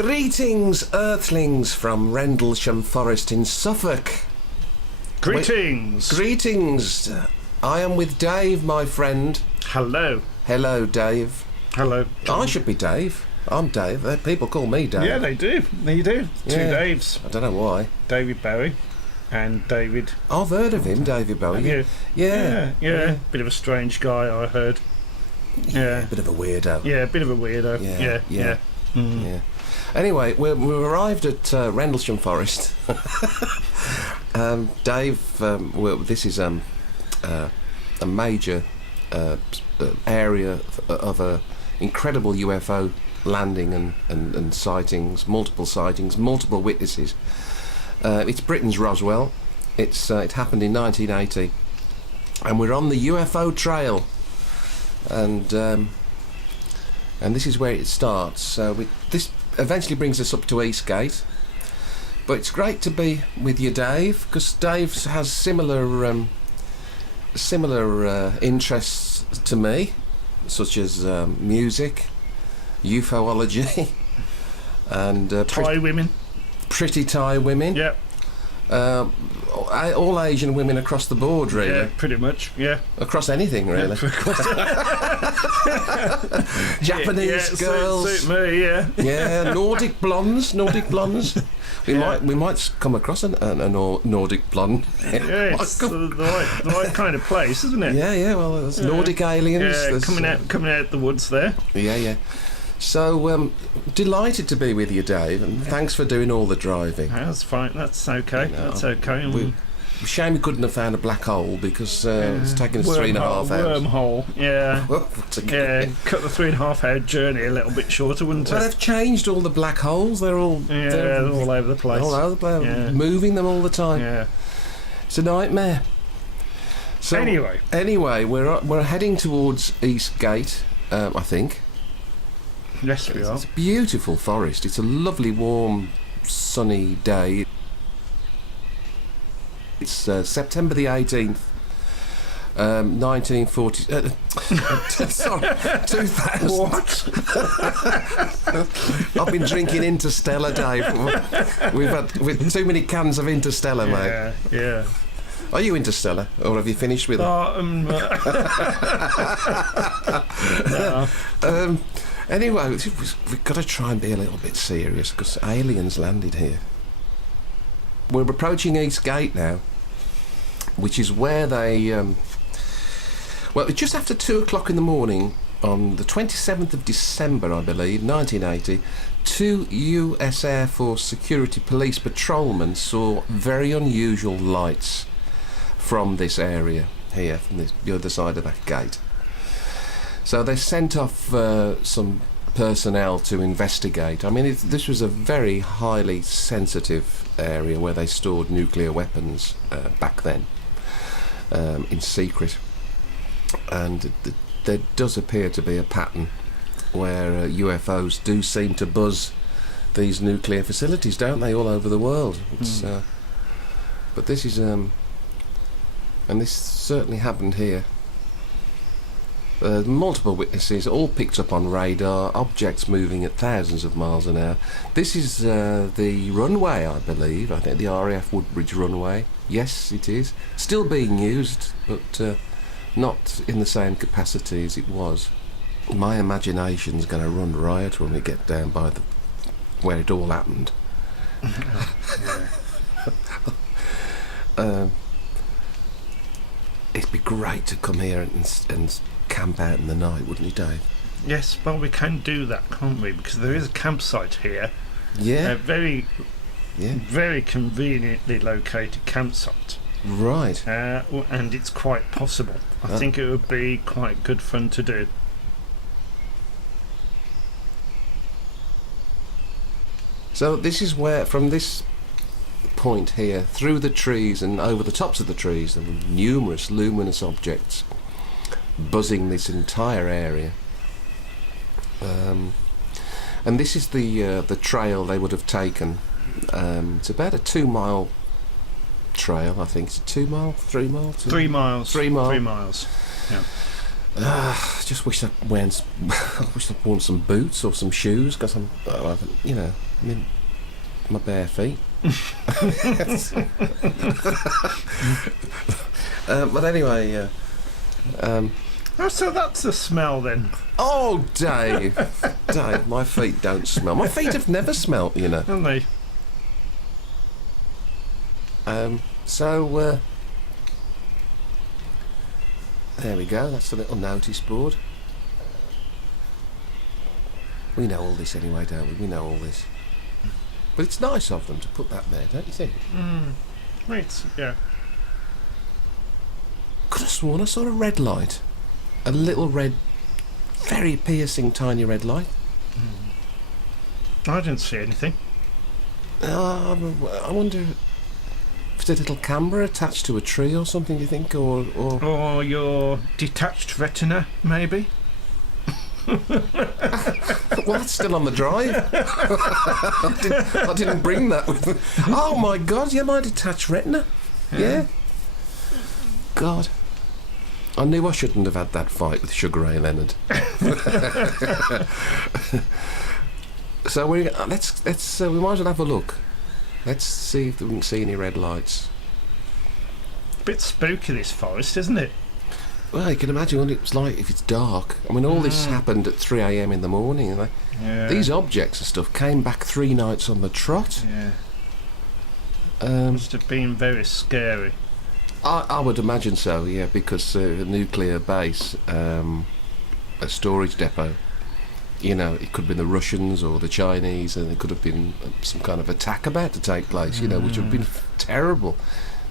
Greetings, Earthlings, from Rendlesham Forest in Suffolk. Greetings! Greetings! I am with Dave, my friend. Hello. Hello, Dave. Hello. I should be Dave. I'm Dave. People call me Dave. Yeah, they do. They do. Yeah. Two Daves. I don't know why. David Bowie and David... I've heard of him, David Bowie. Have you? Yeah. Bit of a strange guy, I heard. Yeah. Bit of a weirdo. Yeah, a bit of a weirdo. Yeah. Yeah. Anyway, we arrived at Rendlesham Forest. Dave, this is a major area of a incredible UFO landing and sightings, multiple witnesses. It's Britain's Roswell. It happened in 1980, and we're on the UFO Trail, and this is where it starts. This eventually brings us up to Eastgate, but it's great to be with you, Dave, because Dave has similar interests to me, such as music, UFOlogy, and Thai women. Pretty Thai women. Yeah. All Asian women across the board, really. Yeah, pretty much. Yeah. Across anything, really. Japanese girls. Suit me, yeah. Yeah, Nordic blondes. We might come across a Nordic blonde. Yeah, it's the right kind of place, isn't it? Yeah. Well, there's Nordic aliens. Yeah, coming out the woods there. Yeah. So delighted to be with you, Dave, and thanks for doing all the driving. That's fine. That's okay. That's okay. Shame we couldn't have found a black hole, because it's taken us 3.5 hours. Wormhole, yeah. Yeah, cut the 3.5 hour journey a little bit shorter, wouldn't it? Well, they've changed all the black holes. They're all all over the place. All over the place, moving them all the time. Yeah, it's a nightmare. So anyway, we're heading towards Eastgate, I think. Yes, we are. It's a beautiful forest. It's a lovely, warm, sunny day. It's September the 18th, 1940. Sorry, 2000. What? I've been drinking Interstellar, Dave. We've had with too many cans of Interstellar, mate. Yeah. Are you Interstellar, or have you finished with it? No. Anyway, we've got to try and be a little bit serious, because aliens landed here. We're approaching Eastgate now, which is where they... well, just after 2 o'clock in the morning, on the 27th of December, I believe, 1980, 2 US Air Force security police patrolmen saw very unusual lights from this area here, from the other side of that gate. So they sent off some personnel to investigate. I mean, this was a very highly sensitive area where they stored nuclear weapons back then, in secret. And there does appear to be a pattern where UFOs do seem to buzz these nuclear facilities, don't they, all over the world? But this is... and this certainly happened here. Multiple witnesses, all picked up on radar, objects moving at thousands of miles an hour. This is the runway, I believe. I think the RAF Woodbridge runway. Yes, it is. Still being used, but not in the same capacity as it was. My imagination's going to run riot when we get down by where it all happened. It'd be great to come here and camp out in the night, wouldn't you, Dave? Yes, well, we can do that, can't we? Because there is a campsite here. Yeah. A very conveniently located campsite. Right. And it's quite possible. I think it would be quite good fun to do. So this is where, from this point here, through the trees and over the tops of the trees, there were numerous luminous objects buzzing this entire area. And this is the trail they would have taken. It's about a 2-mile trail, I think. It's 2 mile, 3 mile? 3 miles. 3 miles. 3 miles. Yeah. I just wish I'd I wish I'd worn some boots or some shoes because I'm in my bare feet. But anyway, Oh, so that's the smell then, oh, Dave, my feet don't smell. My feet have never smelt, you know. haven't they? So there we go. That's a little notice board. We know all this anyway, don't we? We know all this. But it's nice of them to put that there, don't you think? Right, yeah. Could have sworn I saw a red light. A little red, very piercing, tiny red light. I didn't see anything. I wonder if it's a little camera attached to a tree or something, do you think? Or your detached retina, maybe? Well, that's still on the drive. I didn't bring that with me. Oh, my God, yeah, my detached retina. Yeah. God. I knew I shouldn't have had that fight with Sugar Ray Leonard. So we might as well have a look. Let's see if we can see any red lights. A bit spooky, this forest, isn't it? Well, you can imagine what it's like if it's dark. I mean, all this happened at 3 a.m. in the morning. And these objects and stuff came back 3 nights on the trot. Yeah. Must have been very scary. I would imagine so, yeah, because a nuclear base, a storage depot, you know, it could have been the Russians or the Chinese, and it could have been some kind of attack about to take place, you know, which would have been terrible.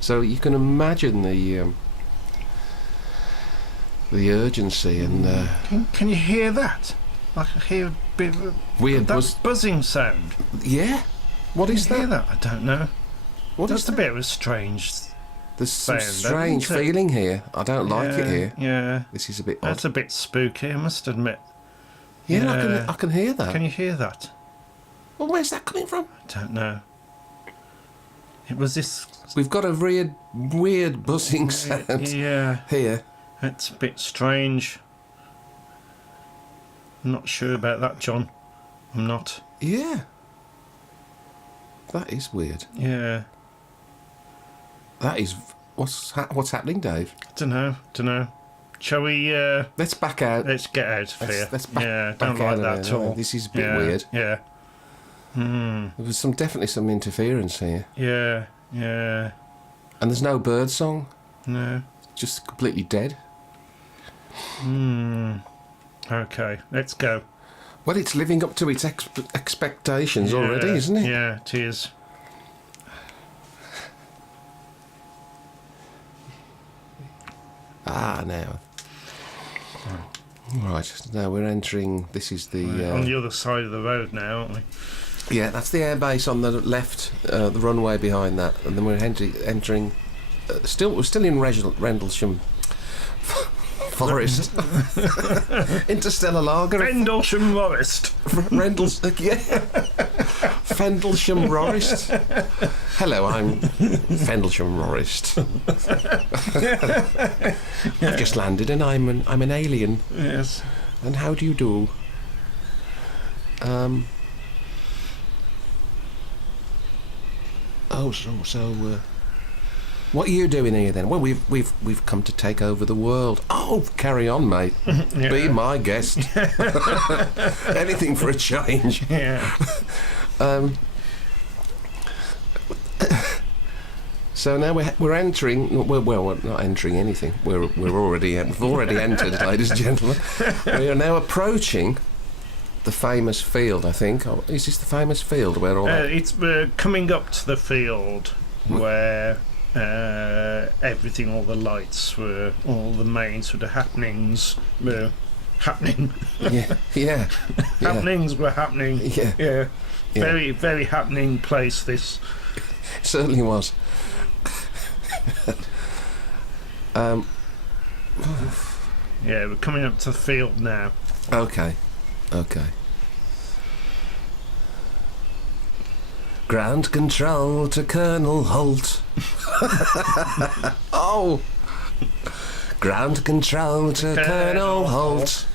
So you can imagine the urgency and... Can you hear that? I can hear a bit of weird buzzing sound. Yeah? What is Can you hear that? that? I don't know. What That's is a that? bit of a strange There's some sound, strange isn't it? feeling here. I don't like it here. Yeah. This is a bit odd. That's a bit spooky, I must admit. Yeah, I can hear that. Can you hear that? Well, where's that coming from? I don't know. It was this... We've got a weird buzzing sound Yeah. here. It's a bit strange. I'm not sure about that, John. I'm not. Yeah. That is weird. Yeah. That is... What's happening, Dave? Don't know. Shall we... Let's back out. Let's get out of here. Let's back, yeah, back don't out like of that here. at all. This is a bit weird. Yeah. There was definitely some interference here. Yeah. And there's no bird song. No. Just completely dead. Okay, let's go. Well, it's living up to its expectations already, isn't it? Yeah, it is. Now. Right, now we're entering... This is the... on the other side of the road now, aren't we? Yeah, that's the airbase on the left, the runway behind that. And then we're entering... we're still in Rendlesham Forest. Interstellar Lager. Rendlesham Forest. Fendlesham Forest. Hello, I'm Fendlesham Forest. I've just landed and I'm an alien. Yes. And how do you do? What are you doing here then? Well, we've come to take over the world. Oh, carry on, mate. Yeah. Be my guest. Anything for a change. Yeah. So now we're entering. Well, we're not entering anything. We've already entered, ladies and gentlemen. We are now approaching the famous field. I think is this the famous field where all? It's coming up to the field where everything, all the lights were, all the main sort of happenings were happening. Yeah. Happenings were happening. Yeah. Very, very happening place. This It certainly was. Yeah, we're coming up to the field now. Okay. Ground control to Colonel Holt. Oh! Ground control to Colonel Holt.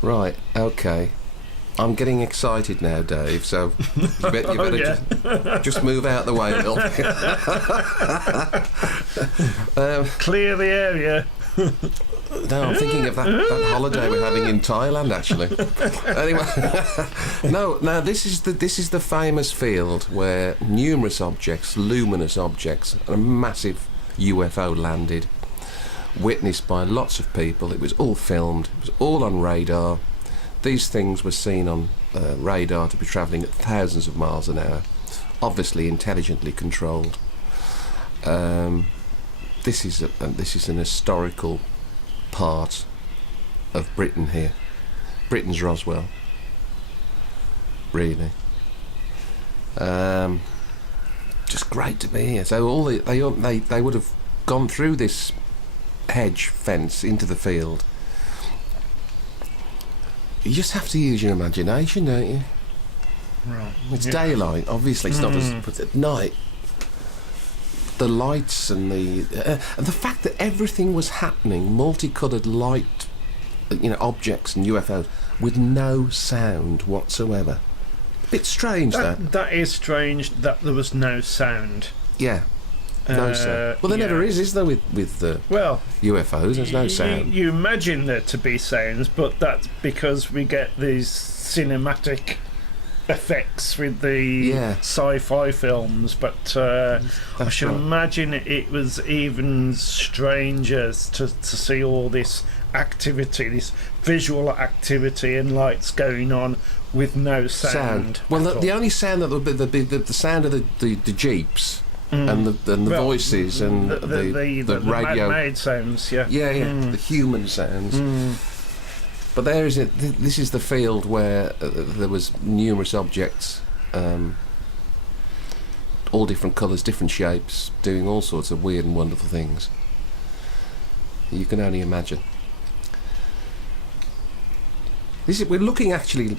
Right, okay. I'm getting excited now, Dave, so you better just move out the way a little bit. Clear the area. No, I'm thinking of that holiday we're having in Thailand, actually. Anyway, no, this is the famous field where numerous objects, luminous objects, and a massive UFO landed, witnessed by lots of people. It was all filmed. It was all on radar. These things were seen on radar to be travelling at thousands of miles an hour, obviously intelligently controlled. This is an historical part of Britain here. Britain's Roswell. Really. Just great to be here. So they would have gone through this hedge fence into the field. You just have to use your imagination, don't you? Right. It's daylight, obviously. It's not as, but at night, the lights and the fact that everything was happening, multicoloured light, objects and UFOs with no sound whatsoever. A bit strange that. That is strange that there was no sound. Yeah. No sound. Well, there never is there, with the UFOs? There's no sound. You imagine there to be sounds, but that's because we get these cinematic effects with the sci-fi films. But I should imagine it was even stranger to see all this activity, this visual activity and lights going on with no sound. Well, the only sound that would be the sound of the jeeps. And the voices and the radio man-made sounds, the human sounds. But this is the field where there was numerous objects, all different colours, different shapes, doing all sorts of weird and wonderful things. You can only imagine. We're looking actually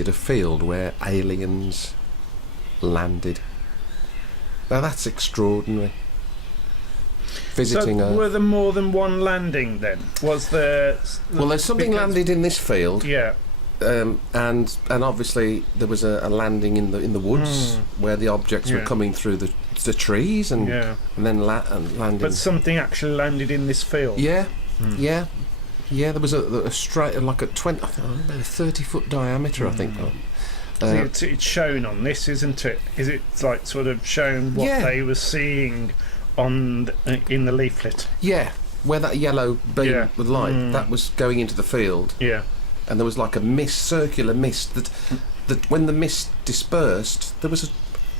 at a field where aliens landed. Now that's extraordinary. Visiting were there more than one landing then? Was there? Well, there's something landed in this field. Yeah. And obviously there was a landing in the woods where the objects were coming through the trees and then landing. But something actually landed in this field. Yeah. Yeah. There was a straight, like a 30-foot diameter, I think. It's shown on this, isn't it? Is it like sort of shown what they were seeing in the leaflet? Yeah, where that yellow beam with light that was going into the field. Yeah, and there was like a circular mist that when the mist dispersed, there was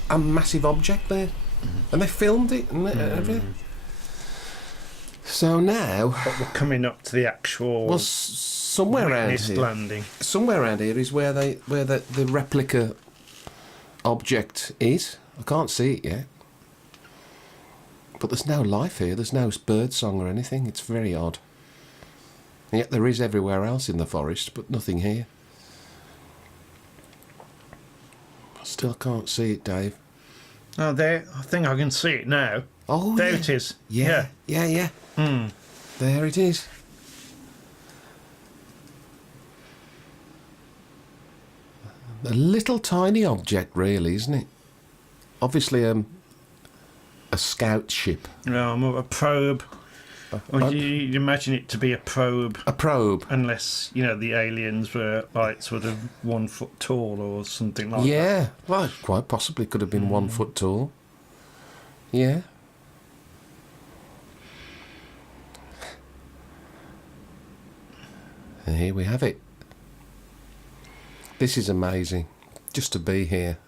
a massive object there, and they filmed it and everything. So now, but we're coming up to the actual. Somewhere around here. Landing. Somewhere around here is where the replica object is. I can't see it yet. But there's no life here. There's no bird song or anything. It's very odd. And yet there is everywhere else in the forest, but nothing here. I still can't see it, Dave. Oh, there. I think I can see it now. Oh, there it is. Yeah. There it is. A little tiny object, really, isn't it? Obviously, a scout ship. A probe. You imagine it to be a probe. A probe. Unless, the aliens were like sort of 1 foot tall or something like that. Yeah, well, quite possibly could have been 1 foot tall. Yeah. And here we have it. This is amazing, just to be here,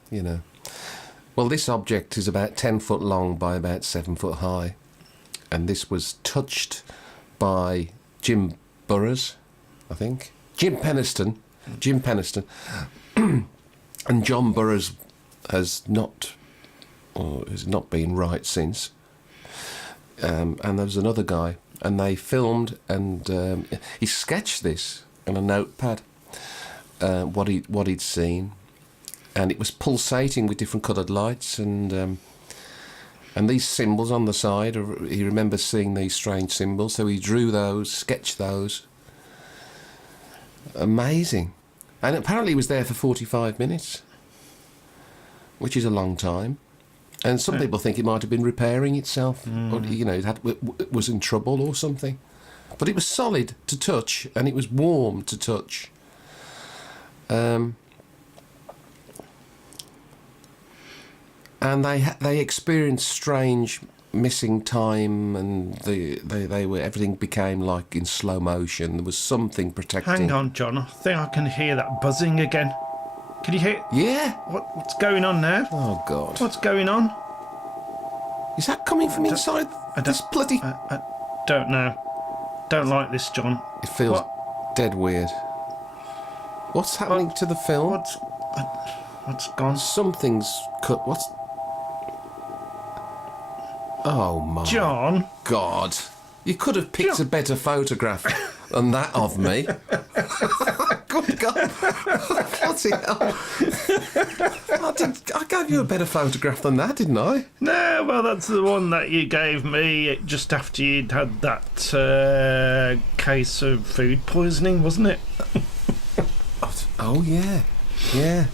Well, this object is about 10 foot long by about 7 foot high. And this was touched by Jim Burroughs, I think. Jim Penniston. And John Burroughs has not been right since. And there was another guy, and they filmed, and he sketched this on a notepad. What he'd seen, and it was pulsating with different coloured lights, and And these symbols on the side, he remembers seeing these strange symbols, so he drew those, sketched those. Amazing. And apparently he was there for 45 minutes, which is a long time. And some people think it might have been repairing itself, or, you know, it was in trouble or something. But it was solid to touch, and it was warm to touch. And they experienced strange missing time, and everything became like in slow motion. There was something protecting. Hang on, John. I think I can hear that buzzing again. Can you hear? Yeah. What's going on now? Oh God. What's going on? Is that coming from inside this bloody? I don't know. Don't like this, John. It feels dead weird. What's happening to the film? What's gone? Something's cut. What's? Oh my John. God! You could have picked a better photograph than that of me. Good God! Bloody hell! I gave you a better photograph than that, didn't I? No, well, that's the one that you gave me just after you'd had that case of food poisoning, wasn't it? Oh yeah, yeah,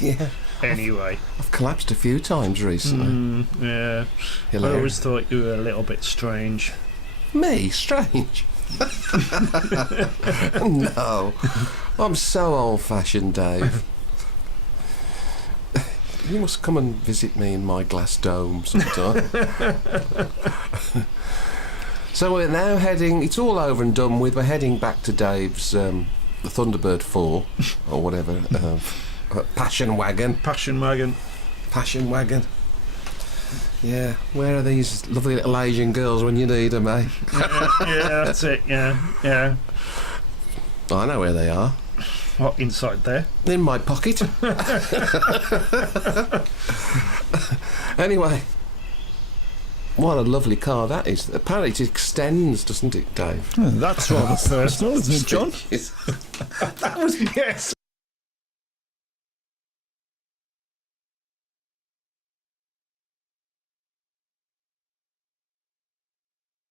yeah. Anyway, I've collapsed a few times recently. Yeah. Hilarious. I always thought you were a little bit strange. Me? Strange? No. I'm so old-fashioned, Dave. You must come and visit me in my glass dome sometime. So we're now heading... It's all over and done with. We're heading back to Dave's the Thunderbird 4, or whatever... Passion wagon. Yeah, where are these lovely little Asian girls when you need them, eh? Yeah, that's it, yeah. I know where they are. What, inside there? In my pocket. Anyway, what a lovely car that is. Apparently it extends, doesn't it, Dave? That's rather personal, isn't it, John? That was... Yes.